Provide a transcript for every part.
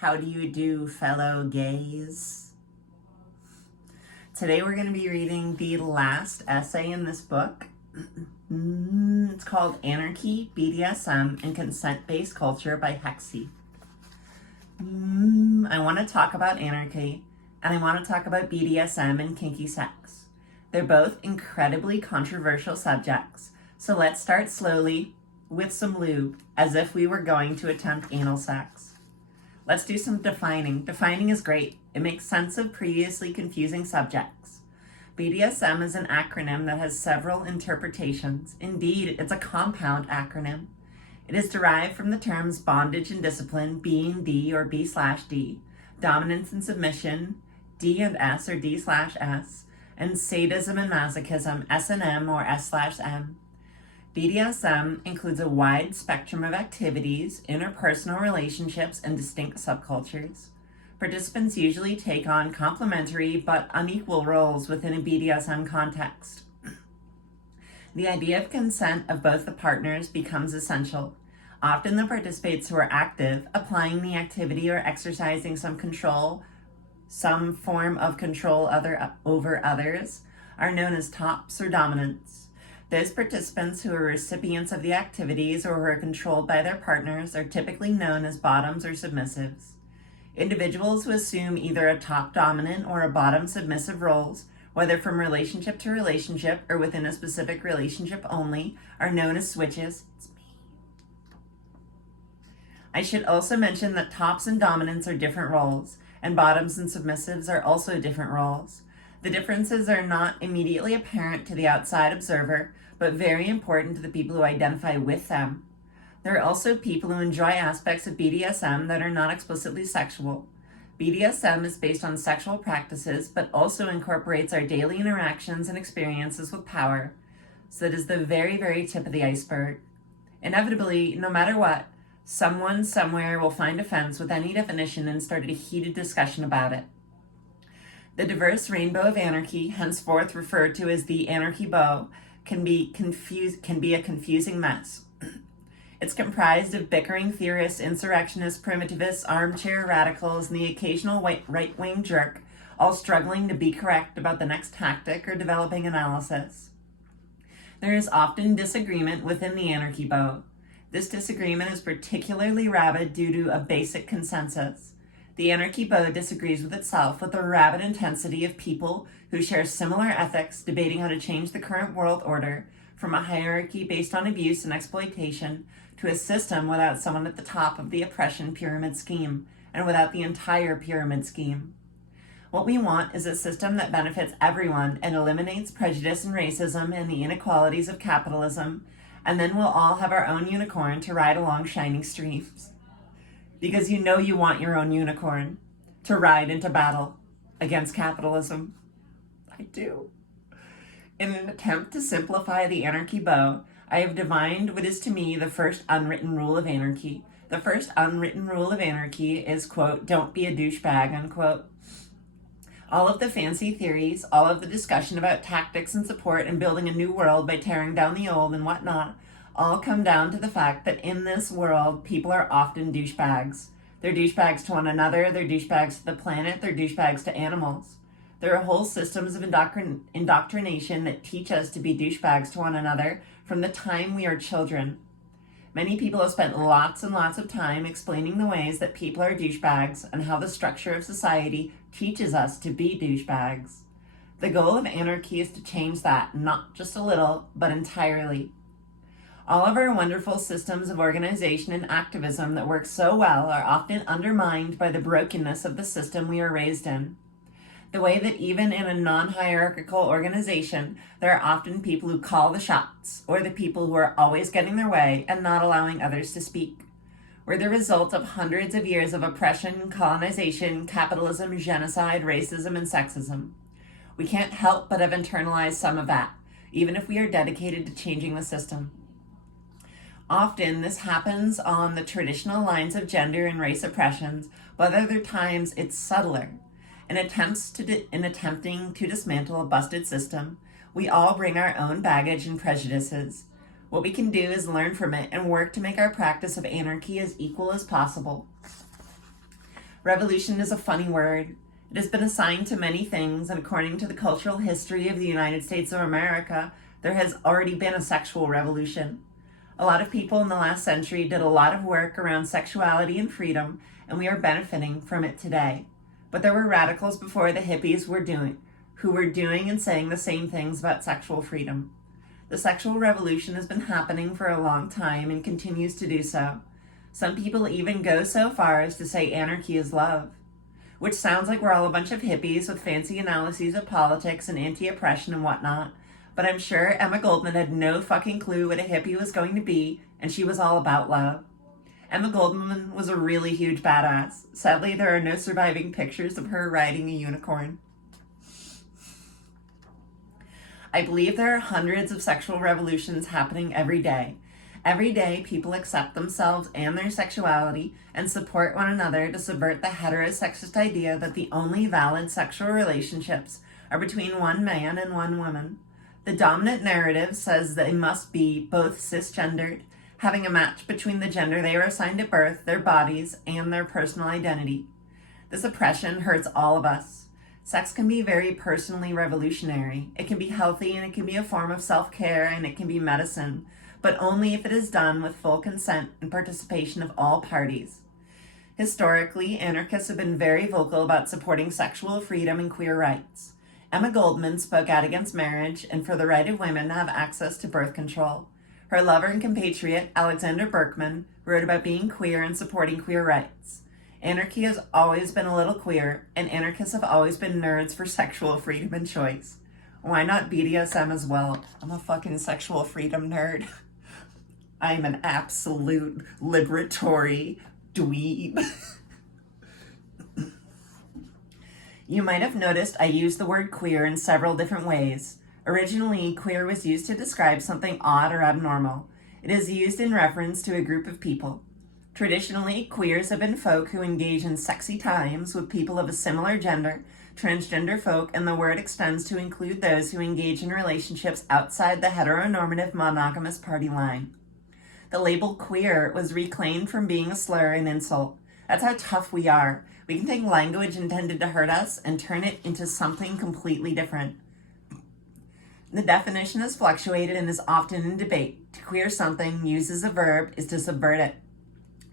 How do you do, fellow gays? Today we're going to be reading the last essay in this book. It's called Anarchy, BDSM, and Consent-Based Culture by Hexy. I want to talk about anarchy, and I want to talk about BDSM and kinky sex. They're both incredibly controversial subjects, so let's start slowly with some lube, as if we were going to attempt anal sex. Let's do some defining. Defining is great. It makes sense of previously confusing subjects. BDSM is an acronym that has several interpretations. Indeed, it's a compound acronym. It is derived from the terms bondage and discipline, B and D or B/D, dominance and submission, D and S or D/S, and sadism and masochism, S and M or S/M. BDSM includes a wide spectrum of activities, interpersonal relationships, and distinct subcultures. Participants usually take on complementary but unequal roles within a BDSM context. The idea of consent of both the partners becomes essential. Often the participants who are active, applying the activity or exercising some form of control over others, are known as tops or dominants. Those participants who are recipients of the activities or who are controlled by their partners are typically known as bottoms or submissives. Individuals who assume either a top dominant or a bottom submissive roles, whether from relationship to relationship or within a specific relationship only, are known as switches. It's me. I should also mention that tops and dominants are different roles, and bottoms and submissives are also different roles. The differences are not immediately apparent to the outside observer, but very important to the people who identify with them. There are also people who enjoy aspects of BDSM that are not explicitly sexual. BDSM is based on sexual practices, but also incorporates our daily interactions and experiences with power. So it is the very, very tip of the iceberg. Inevitably, no matter what, someone somewhere will find offense with any definition and start a heated discussion about it. The diverse rainbow of anarchy, henceforth referred to as the anarchy bow, can be a confusing mess. It's comprised of bickering theorists, insurrectionists, primitivists, armchair radicals, and the occasional right-wing jerk, all struggling to be correct about the next tactic or developing analysis. There is often disagreement within the anarchy bow. This disagreement is particularly rabid due to a basic consensus. The anarchy bow disagrees with itself with the rabid intensity of people who share similar ethics, debating how to change the current world order from a hierarchy based on abuse and exploitation to a system without someone at the top of the oppression pyramid scheme and without the entire pyramid scheme. What we want is a system that benefits everyone and eliminates prejudice and racism and the inequalities of capitalism, and then we'll all have our own unicorn to ride along shining streams. Because you know you want your own unicorn to ride into battle against capitalism. I do. In an attempt to simplify the anarchy bow, I have divined what is to me the first unwritten rule of anarchy. The first unwritten rule of anarchy is, quote, don't be a douchebag, unquote. All of the fancy theories, all of the discussion about tactics and support and building a new world by tearing down the old and whatnot, all come down to the fact that in this world, people are often douchebags. They're douchebags to one another, they're douchebags to the planet, they're douchebags to animals. There are whole systems of indoctrination that teach us to be douchebags to one another from the time we are children. Many people have spent lots and lots of time explaining the ways that people are douchebags and how the structure of society teaches us to be douchebags. The goal of anarchy is to change that, not just a little, but entirely. All of our wonderful systems of organization and activism that work so well are often undermined by the brokenness of the system we are raised in. The way that even in a non-hierarchical organization, there are often people who call the shots, or the people who are always getting their way and not allowing others to speak. We're the result of hundreds of years of oppression, colonization, capitalism, genocide, racism, and sexism. We can't help but have internalized some of that, even if we are dedicated to changing the system. Often this happens on the traditional lines of gender and race oppressions, but other times it's subtler. In attempting to dismantle a busted system, we all bring our own baggage and prejudices. What we can do is learn from it and work to make our practice of anarchy as equal as possible. Revolution is a funny word. It has been assigned to many things, and according to the cultural history of the United States of America, there has already been a sexual revolution. A lot of people in the last century did a lot of work around sexuality and freedom, and we are benefiting from it today. But there were radicals before the hippies who were doing and saying the same things about sexual freedom. The sexual revolution has been happening for a long time and continues to do so. Some people even go so far as to say anarchy is love, which sounds like we're all a bunch of hippies with fancy analyses of politics and anti-oppression and whatnot, but I'm sure Emma Goldman had no fucking clue what a hippie was going to be, and she was all about love. Emma Goldman was a really huge badass. Sadly, there are no surviving pictures of her riding a unicorn. I believe there are hundreds of sexual revolutions happening every day. Every day, people accept themselves and their sexuality and support one another to subvert the heterosexist idea that the only valid sexual relationships are between one man and one woman. The dominant narrative says they must be both cisgendered, having a match between the gender they were assigned at birth, their bodies, and their personal identity. This oppression hurts all of us. Sex can be very personally revolutionary. It can be healthy, and it can be a form of self-care, and it can be medicine, but only if it is done with full consent and participation of all parties. Historically, anarchists have been very vocal about supporting sexual freedom and queer rights. Emma Goldman spoke out against marriage and for the right of women to have access to birth control. Her lover and compatriot, Alexander Berkman, wrote about being queer and supporting queer rights. Anarchy has always been a little queer, and anarchists have always been nerds for sexual freedom and choice. Why not BDSM as well? I'm a fucking sexual freedom nerd. I'm an absolute liberatory dweeb. You might have noticed I used the word queer in several different ways. Originally, queer was used to describe something odd or abnormal. It is used in reference to a group of people. Traditionally, queers have been folk who engage in sexy times with people of a similar gender, transgender folk, and the word extends to include those who engage in relationships outside the heteronormative monogamous party line. The label queer was reclaimed from being a slur and insult. That's how tough we are. We can take language intended to hurt us and turn it into something completely different. The definition has fluctuated and is often in debate. To queer something, used as a verb, is to subvert it.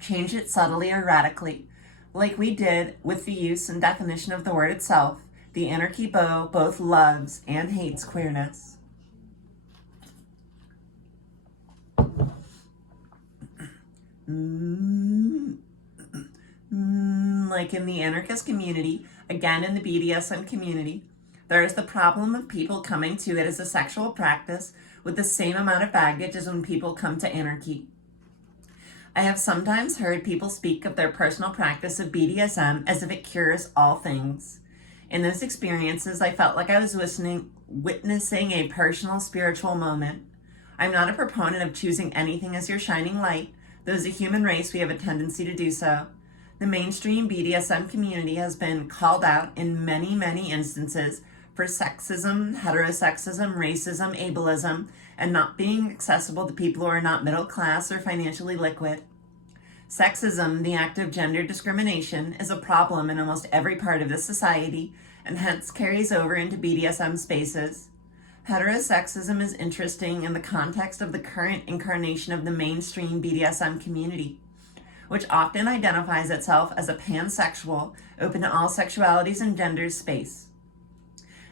Change it subtly or radically. Like we did with the use and definition of the word itself, the Anarchy Bow both loves and hates queerness. Like in the anarchist community, again in the BDSM community, there is the problem of people coming to it as a sexual practice with the same amount of baggage as when people come to anarchy. I have sometimes heard people speak of their personal practice of BDSM as if it cures all things. In those experiences, I felt like I was witnessing a personal spiritual moment. I'm not a proponent of choosing anything as your shining light, though as a human race we have a tendency to do so. The mainstream BDSM community has been called out in many, many instances for sexism, heterosexism, racism, ableism, and not being accessible to people who are not middle class or financially liquid. Sexism, the act of gender discrimination, is a problem in almost every part of this society and hence carries over into BDSM spaces. Heterosexism is interesting in the context of the current incarnation of the mainstream BDSM community, which often identifies itself as a pansexual, open to all sexualities and genders space.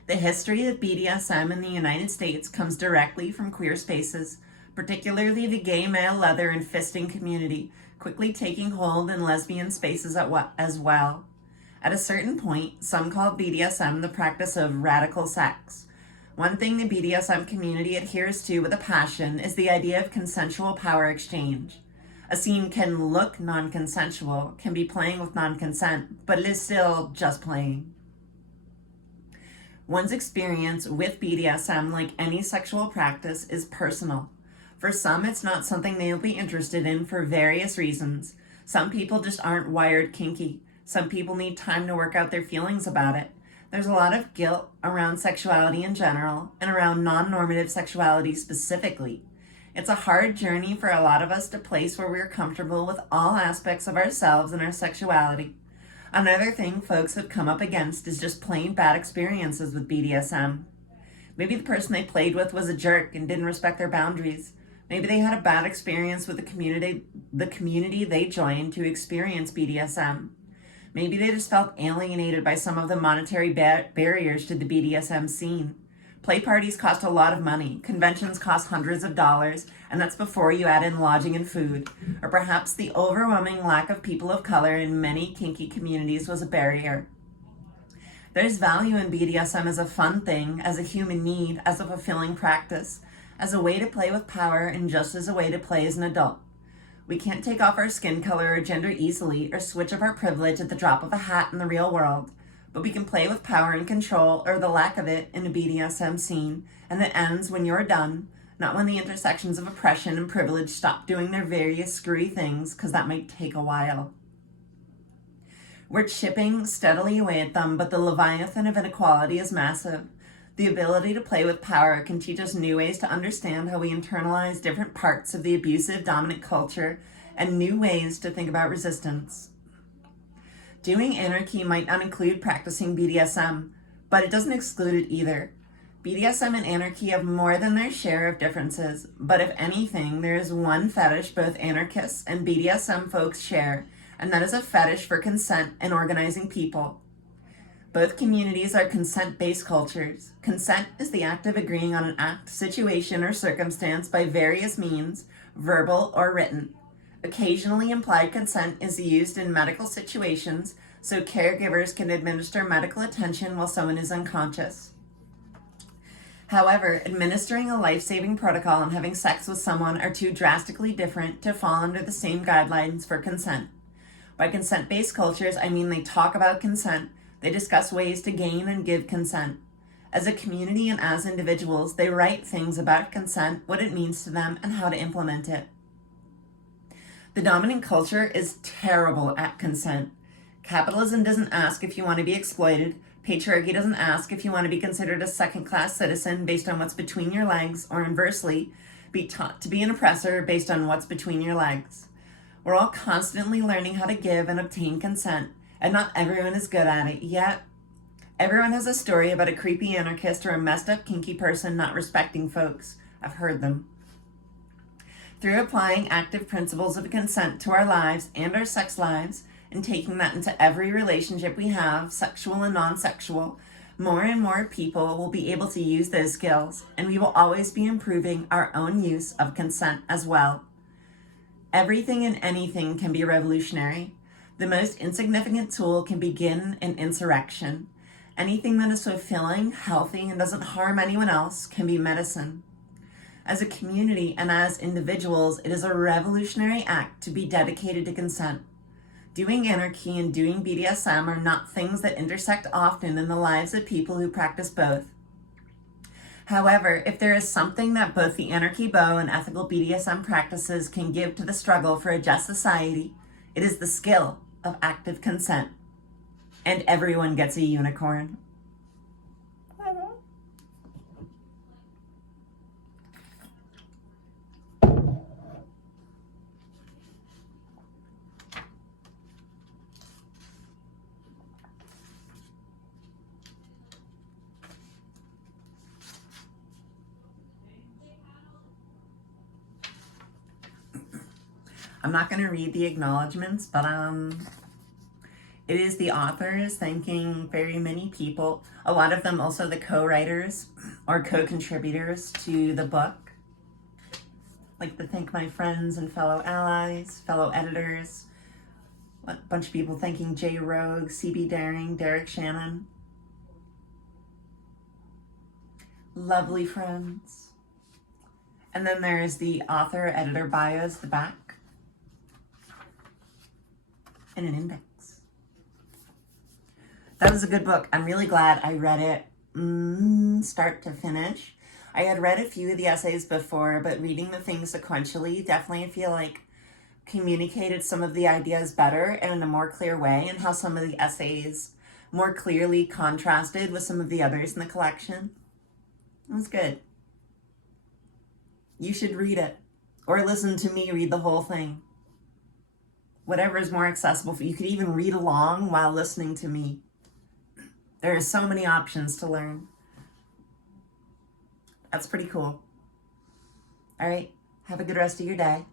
The history of BDSM in the United States comes directly from queer spaces, particularly the gay male leather and fisting community, quickly taking hold in lesbian spaces as well. At a certain point, some called BDSM the practice of radical sex. One thing the BDSM community adheres to with a passion is the idea of consensual power exchange. A scene can look non-consensual, can be playing with non-consent, but it is still just playing. One's experience with BDSM, like any sexual practice, is personal. For some, it's not something they'll be interested in for various reasons. Some people just aren't wired kinky. Some people need time to work out their feelings about it. There's a lot of guilt around sexuality in general, and around non-normative sexuality specifically. It's a hard journey for a lot of us to place where we're comfortable with all aspects of ourselves and our sexuality. Another thing folks have come up against is just plain bad experiences with BDSM. Maybe the person they played with was a jerk and didn't respect their boundaries. Maybe they had a bad experience with the community they joined to experience BDSM. Maybe they just felt alienated by some of the monetary barriers to the BDSM scene. Play parties cost a lot of money, conventions cost hundreds of dollars, and that's before you add in lodging and food. Or perhaps the overwhelming lack of people of color in many kinky communities was a barrier. There's value in BDSM as a fun thing, as a human need, as a fulfilling practice, as a way to play with power, and just as a way to play as an adult. We can't take off our skin color or gender easily or switch up our privilege at the drop of a hat in the real world, but we can play with power and control, or the lack of it, in a BDSM scene, and it ends when you're done, not when the intersections of oppression and privilege stop doing their various screwy things, because that might take a while. We're chipping steadily away at them, but the leviathan of inequality is massive. The ability to play with power can teach us new ways to understand how we internalize different parts of the abusive dominant culture and new ways to think about resistance. Doing anarchy might not include practicing BDSM, but it doesn't exclude it either. BDSM and anarchy have more than their share of differences, but if anything, there is one fetish both anarchists and BDSM folks share, and that is a fetish for consent and organizing people. Both communities are consent-based cultures. Consent is the act of agreeing on an act, situation, or circumstance by various means, verbal or written. Occasionally, implied consent is used in medical situations, so caregivers can administer medical attention while someone is unconscious. However, administering a life-saving protocol and having sex with someone are two drastically different to fall under the same guidelines for consent. By consent-based cultures, I mean they talk about consent. They discuss ways to gain and give consent. As a community and as individuals, they write things about consent, what it means to them, and how to implement it. The dominant culture is terrible at consent. Capitalism doesn't ask if you want to be exploited. Patriarchy doesn't ask if you want to be considered a second-class citizen based on what's between your legs, or inversely, be taught to be an oppressor based on what's between your legs. We're all constantly learning how to give and obtain consent, and not everyone is good at it yet. Everyone has a story about a creepy anarchist or a messed up kinky person not respecting folks. I've heard them. Through applying active principles of consent to our lives and our sex lives, and taking that into every relationship we have, sexual and non-sexual, more and more people will be able to use those skills, and we will always be improving our own use of consent as well. Everything and anything can be revolutionary. The most insignificant tool can begin an insurrection. Anything that is fulfilling, healthy, and doesn't harm anyone else can be medicine. As a community and as individuals, it is a revolutionary act to be dedicated to consent. Doing anarchy and doing BDSM are not things that intersect often in the lives of people who practice both. However, if there is something that both the Anarchy Bow and ethical BDSM practices can give to the struggle for a just society, it is the skill of active consent. And everyone gets a unicorn. I'm not going to read the acknowledgements, but it is the authors thanking very many people, a lot of them also the co-writers or co-contributors to the book. I'd like to thank my friends and fellow allies, fellow editors, a bunch of people thanking Jay Rogue, CB Daring, Derek Shannon. Lovely friends. And then there's the author-editor bios, the back. And an index. That was a good book. I'm really glad I read it start to finish. I had read a few of the essays before, but reading the things sequentially definitely I feel like communicated some of the ideas better and in a more clear way, and how some of the essays more clearly contrasted with some of the others in the collection. It was good. You should read it, or listen to me read the whole thing. whatever is more accessible for you. You could even read along while listening to me. There are so many options to learn. That's pretty cool. All right, have a good rest of your day.